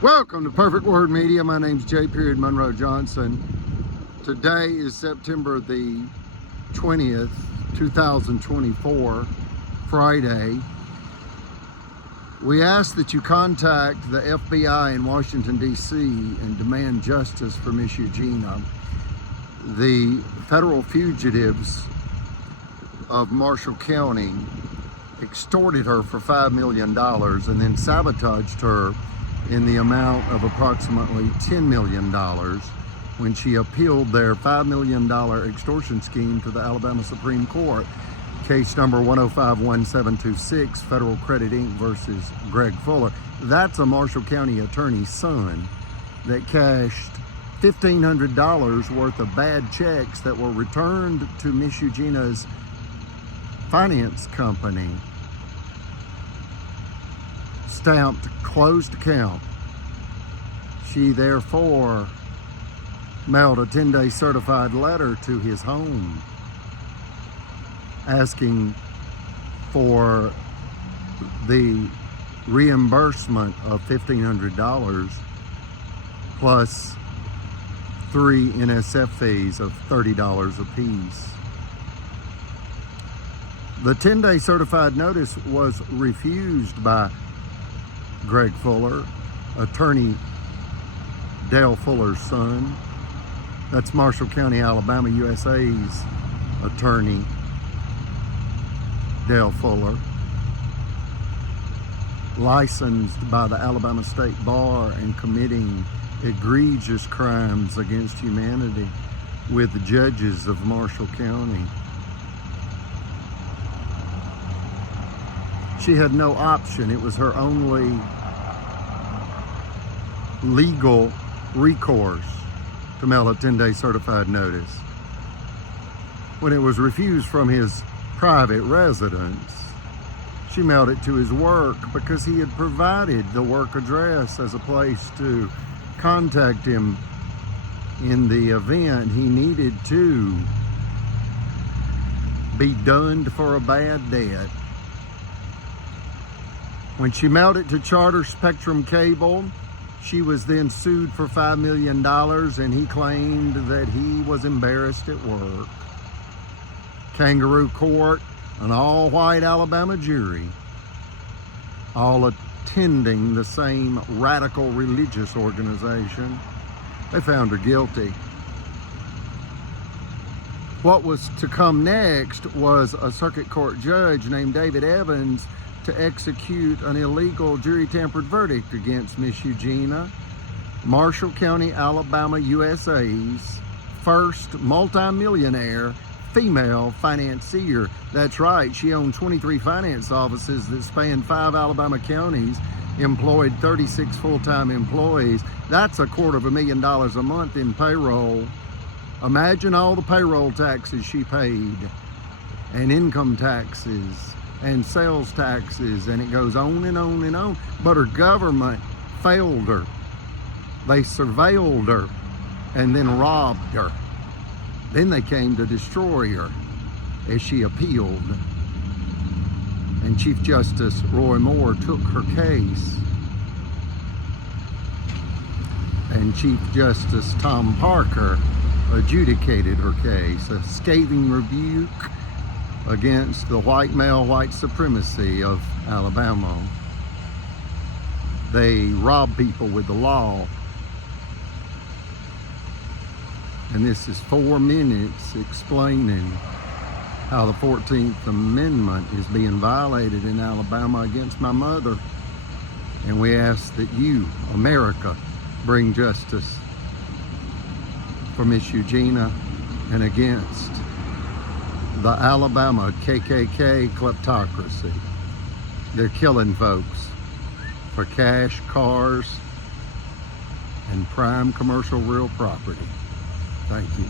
Welcome to Perfect Word Media. My name's J. Monroe Johnson. Today is September the 20th, 2024, Friday. We ask that you contact the FBI in Washington, D.C. and demand justice for Miss Eugenia. The federal fugitives of Marshall County extorted her for $5 million and then sabotaged her in the amount of approximately $10 million when she appealed their $5 million extortion scheme to the Alabama Supreme Court. Case number 1051726, Federal Credit Inc. versus Greg Fuller. That's a Marshall County attorney's son that cashed $1,500 worth of bad checks that were returned to Miss Eugenia's finance company, stamped closed account. She therefore mailed a 10-day certified letter to his home asking for the reimbursement of $1,500 plus 3 NSF fees of $30 apiece. The 10-day certified notice was refused by Greg Fuller, attorney Dale Fuller's son. That's Marshall County, Alabama, USA's attorney, Dale Fuller, licensed by the Alabama State Bar and committing egregious crimes against humanity with the judges of Marshall County. She had no option. It was her only legal recourse to mail a 10-day certified notice. When it was refused from his private residence, she mailed it to his work because he had provided the work address as a place to contact him in the event he needed to be dunned for a bad debt. When she mailed it to Charter Spectrum Cable, she was then sued for $5 million, and he claimed that he was embarrassed at work. Kangaroo Court, an all-white Alabama jury, all attending the same radical religious organization, they found her guilty. What was to come next was a circuit court judge named David Evans to execute an illegal jury-tampered verdict against Miss Eugenia, Marshall County, Alabama, USA's first multimillionaire female financier. That's right, she owned 23 finance offices that spanned 5 Alabama counties, employed 36 full-time employees. That's $250,000 a month in payroll. Imagine all the payroll taxes she paid, and income taxes, and sales taxes, and it goes on and on and on. But her government failed her. They surveilled her and then robbed her. Then they came to destroy her as she appealed. And Chief Justice Roy Moore took her case. And Chief Justice Tom Parker adjudicated her case, a scathing rebuke against the white male, white supremacy of Alabama. They rob people with the law. And this is 4 minutes explaining how the 14th Amendment is being violated in Alabama against my mother. And we ask that you, America, bring justice for Miss Eugenia and against the Alabama KKK kleptocracy. They're killing folks for cash, cars, and prime commercial real property. Thank you.